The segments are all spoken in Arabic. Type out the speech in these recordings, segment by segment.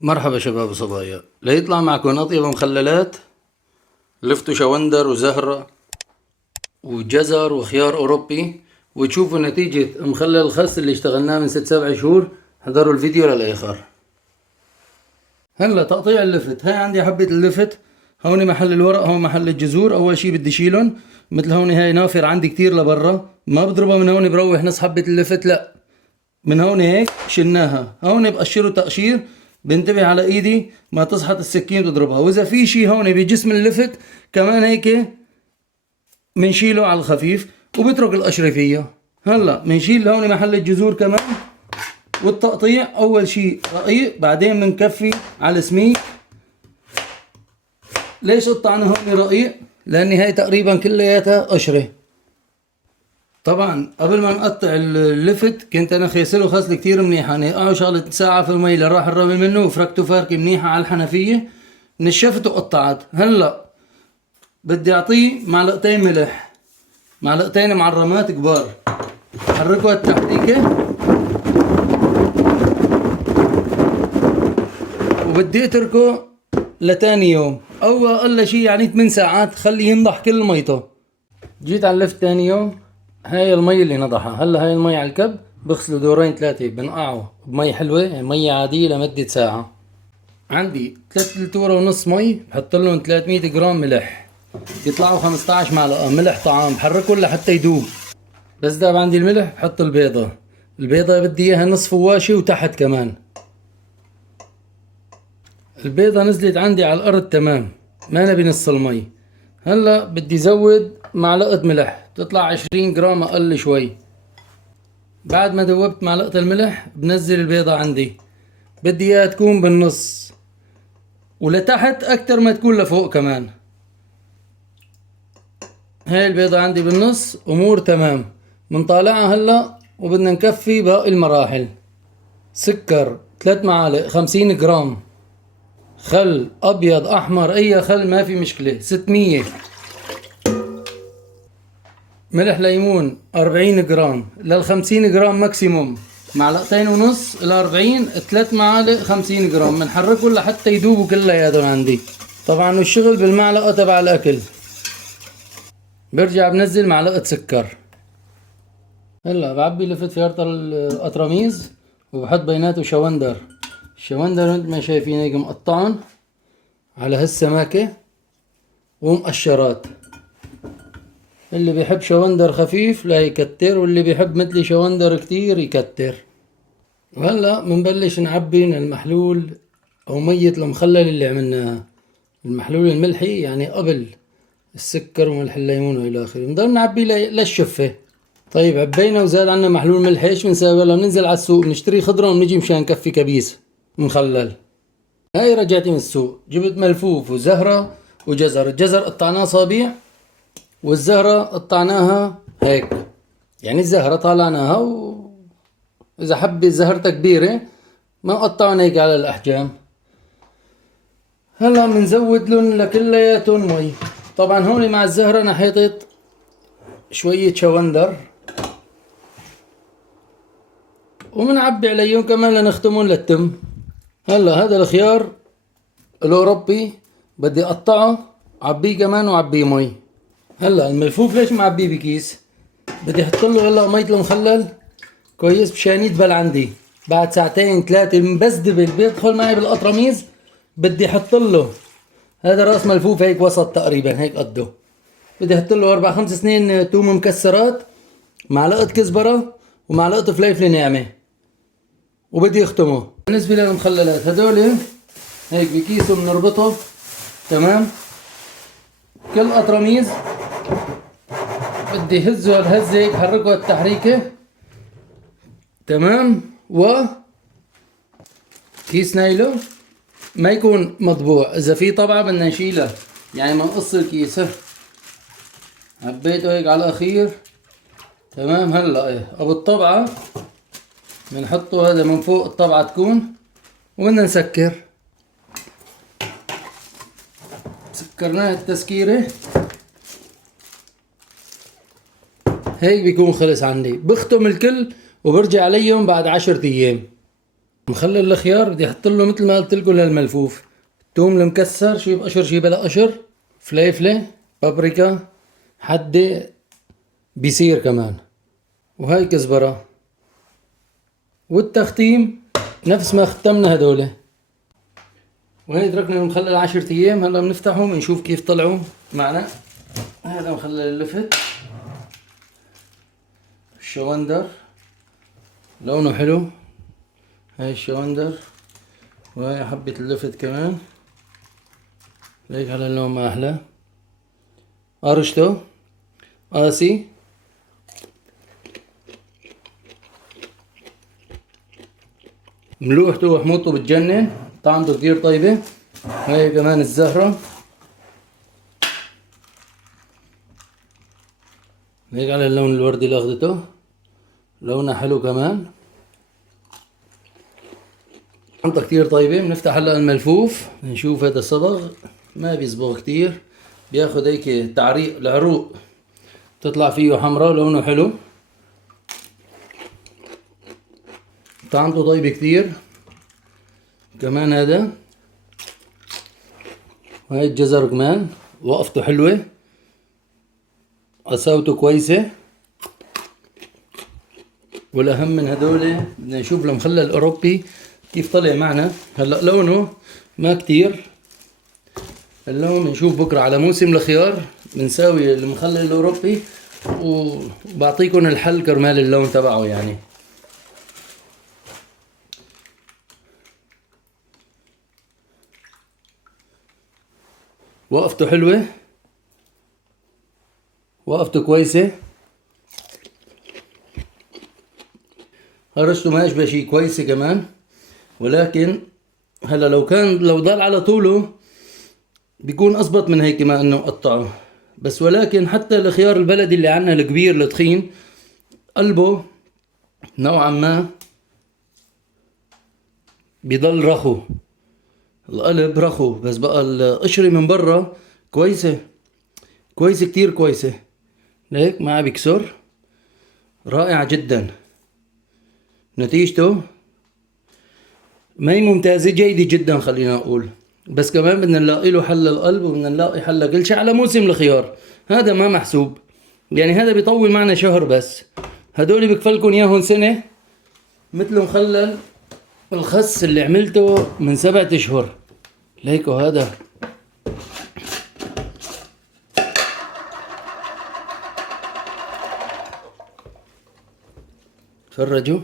مرحبا شباب وصبايا، ليطلع معكم أطيب مخللات. لفتوا شوندر وزهرة وجزر وخيار أوروبي وتشوفوا نتيجة مخلل الخس اللي اشتغلناه من 6-7 شهور. حضروا الفيديو للآخر. هلا تقطيع اللفت. هاي عندي حبة اللفت، هون محل الورق، هون محل الجذور. أول شي بدي شيلهم. مثل هون هاي نافر عندي كتير لبرا، ما بضربها من هون بروح نص حبة اللفت، لا، من هون هيك شلناها. هون بقشره تقشير، بنتبه على ايدي ما تسحط السكين تضربها. واذا في شي هون بجسم اللفت كمان هيك منشيله على الخفيف وبترك القشر فيها. هلا منشيل هون محل الجذور كمان. والتقطيع اول شي رقيق، بعدين بنكفي على السميك. ليش قطعنا هون رقيق؟ لان هاي تقريبا كلياتها قشره. طبعا قبل ما نقطع اللفت كنت انا خيسله غسل كتير منيح، نقعه شغلة ساعة في المي لراح الرمل منه، وفركته فركة منيحة على الحنفية، نشفت وقطعت. هلا بدي اعطيه معلقتين ملح، معلقتين معرمات كبار، حركوا التحريكة، وبدي اتركه لتاني يوم او اقل شي يعني 8 ساعات، خليه ينضح كل ميته. جيت على اللفت تاني يوم، هاي المي اللي نضحها. هلا هاي المي على الكب بغسله دورين 3، بنقعه بمي حلوة يعني مية عادية لمدة ساعة. عندي 3 لتورة ونص مي، بحط لهم 300 جرام ملح، يطلعوا 15 معلقة ملح طعام، بحركهم لحتى يدوب. بس داب عندي الملح بحط البيضة. البيضة بدي اياها نص فواشة وتحت كمان. البيضة نزلت عندي على الارض تمام، ما نبي نص المي. هلا بدي زود معلقة ملح، تطلع 20 جرام اقل شوي. بعد ما دوبت معلقة الملح بنزل البيضة عندي، بدي اياها تكون بالنص ولتحت اكتر ما تكون لفوق كمان. هاي البيضة عندي بالنص، امور تمام. منطالعها هلا وبدنا نكفي باقي المراحل. سكر 3 معالق 50 جرام، خل ابيض احمر اي خل ما في مشكلة 600، ملح ليمون 40 جرام لل 50 جرام ماكسيموم، معلقتين ونص إلى 40، 3 معالق 50 جرام. بنحركهم لحتى يدوبوا كلياتهم عندي. طبعا والشغل بالمعلقة تبع الأكل. برجع بنزل معلقة سكر. هلا بعبي لفت فيارة القطرميز وبحط بيناته شوندر. الشوندر مثل ما شايفين هيك مقطعن على هالسماكة ومقشرات. اللي بيحب شوندر خفيف لا يكتر، واللي بيحب مثلي شوندر كتير يكتر. وهلا بنبلش نعبي من المحلول او مية المخلل اللي عملناها، المحلول الملحي يعني قبل السكر وملح الليمون والى اخره. بنضل نعبي للشفة. طيب عبينا وزاد عنا محلول ملح، ايش بنسوي؟ هلا بننزل على السوق بنشتري خضرة وبنجي مشان نكفي كبيس مخلل. هاي رجعتي من السوق، جبت ملفوف وزهرة وجزر. الجزر قطعناه صابيع، والزهرة قطعناها هيك، يعني الزهرة طالعناها، وإذا حبة زهرتها كبيرة ما قطعنا هيك على الأحجام. هلا بنزود لهم لكلياتهم مي. طبعا هون مع الزهرة أنا حيطت شوية شوندر، وبنعبي عليهم كمان لنختمهم للتم. هلا هذا الخيار الأوروبي بدي أقطعه، عبيه كمان وعبيه مي. هلا الملفوف ليش معبيه بكيس؟ بدي احط له هلا مية المخلل كويس مشان يدبل عندي. بعد 2-3 بس دبل بيدخل معي بالقطرميز. بدي احط له هذا راس ملفوف هيك وسط تقريبا هيك قده، بدي احط له 4-5 سنين توم مكسرات، معلقة كزبرة ومعلقة فليفلة ناعمة، وبدي اختمه. بالنسبة للمخللات هدول هيك بكيسه بنربطه تمام. كل قطرميز بدي هزه الهزة هيك، حركه التحريكة تمام. و كيس نايلو ما يكون مطبوع، اذا في طبعة بدنا نشيلها يعني ما نقص الكيس. حبيته هيك على الاخير تمام. هلا ايه ابو الطبعة بنحطه هذا من فوق الطبعة تكون، وبدنا نسكر. سكرناه التسكيرة هيك بيكون خلص عندي. بختم الكل وبرجع عليهم بعد 10 ايام. مخلل الخيار بدي احط له مثل ما قلت لكم للملفوف الثوم المكسر، شي بقشر شي بلا قشر، فليفله، بابريكا، حدة، بيصير كمان، وهاي كزبرة، والتختيم نفس ما ختمنا هدول. وهي تركنا المخلل 10 ايام. هلا بنفتحهم نشوف كيف طلعوا معنا. هذا مخلل اللفت الشوندر، لونه حلو. هاي الشوندر، وهاي حبة اللفت كمان، ليك على اللون ما احلى. قرشته قاسي، ملوحته وحموضته بتجنن، طعمته كتير طيبة. هاي كمان الزهرة، هيك على اللون الوردي اللي اخذته، لونها حلو كمان، طعمتها كتير طيبة. بنفتح هلا الملفوف نشوف. هذا صبغ ما بيصبغ كتير، بياخد هيك تعريق العروق تطلع فيه حمراء، لونه حلو، طعمته طيبة كتير كمان. هذا وهي الجزر كمان وقفته حلوة، قساوته كويسة. والأهم من هدول بدنا نشوف المخلل الأوروبي كيف طلع معنا. هلا لونه ما كتير اللون، بنشوف بكرة على موسم الخيار بنساوي المخلل الأوروبي وبعطيكم الحل كرمال اللون تبعه يعني. وقفته حلوة، وقفته كويسة، هرشته ما اشبه شي، كويسة كمان. ولكن هلا لو ضل على طوله بيكون اضبط من هيك ما انه قطعه بس. ولكن حتى الخيار البلدي اللي عنا الكبير التخين قلبه نوعا ما بيضل رخو، القلب رخو، بس بقى القشرة من برا كويسة، كويسة كتير كويسة. ليك ما بيكسر، رائعة جدا. نتيجته ما هي ممتازة، جيدة جدا خلينا نقول. بس كمان بدنا نلاقي له حل القلب، وبدنا نلاقي حل كل شيء على موسم الخيار. هذا ما محسوب يعني، هذا بيطول معنا شهر بس. هدول بكفلكم اياهم سنة، مثل مخلل الخس اللي عملته من 7 اشهر. ليكو هذا تفرجوا،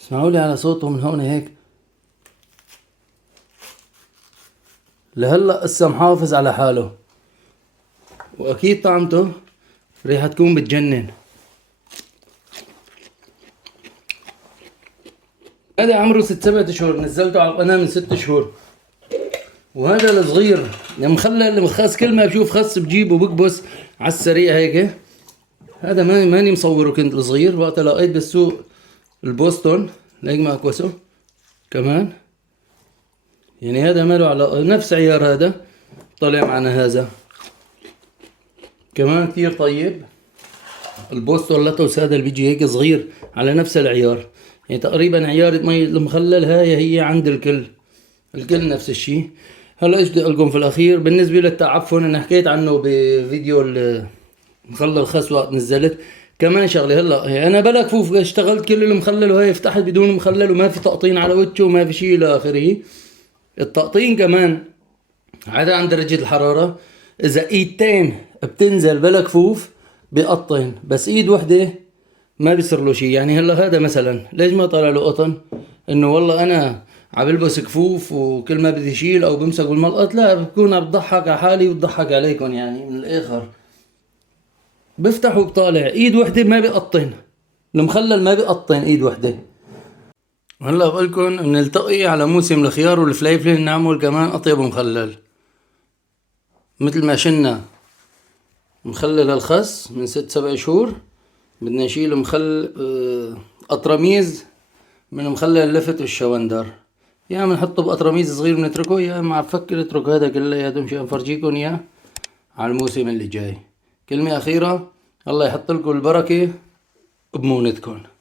اسمعوا لي على صوته من هون هيك. لهلا لسه محافظ على حاله، واكيد طعمته ريحة تكون بتجنن. هذا عمره 6-7 اشهر، نزلته على القناة من 6 اشهر. وهذا الصغير مخلل مخاس، كل ما بشوف خس بجيبه بكبس على السريع هيك. هذا ماني مصوره، كنت الصغير وقت لقيت بالسوق البوسطن، لقيت ما اكوسه كمان يعني. هذا ماله على نفس عيار هذا، طلع معنا هذا كمان كتير طيب. البوسطن لاتوس هذا اللي بيجي هيك صغير على نفس العيار يعني، تقريبا عيار مي المخلل هي عند الكل نفس الشيء. هلا ايش بدي اقول لكم في الاخير بالنسبه للتعفن، انا حكيت عنه بفيديو المخلل خس وقت نزلت. كمان شغله، هلا انا بلا كفوف اشتغلت كل المخلل وهي فتحت بدون مخلل وما في تقطين على وجهه وما في شيء الى اخره. التقطين كمان عدا عند درجه الحراره، اذا ايدتين بتنزل بلا كفوف بقطن، بس ايد وحده ما بيصير له شيء يعني. هلا هذا مثلا ليش ما طلع له قطن؟ انه والله انا عبلبس كفوف وكل ما بدي شيل او بمسك بالملقط، لا بكون عم بضحك على حالي وبضحك عليكم يعني. من الاخر بفتح وبطالع، ايد وحده ما بقطن، المخلل ما بقطن ايد وحده. هلا بقولكم بنلتقي على موسم الخيار والفليفله، نعمل كمان اطيب مخلل. مثل ما شلنا مخلل الخس من 6-7 شهور، بدنا نشيل قطرميز من مخلل اللفت والشوندر. يا بنحطه بقطرميز صغير بنتركه، يا اما عفكر اترك هذا كلياته مشان نفرجيكم اياه على الموسم اللي جاي. كلمة أخيرة، الله يحط لكم البركة بمونتكم.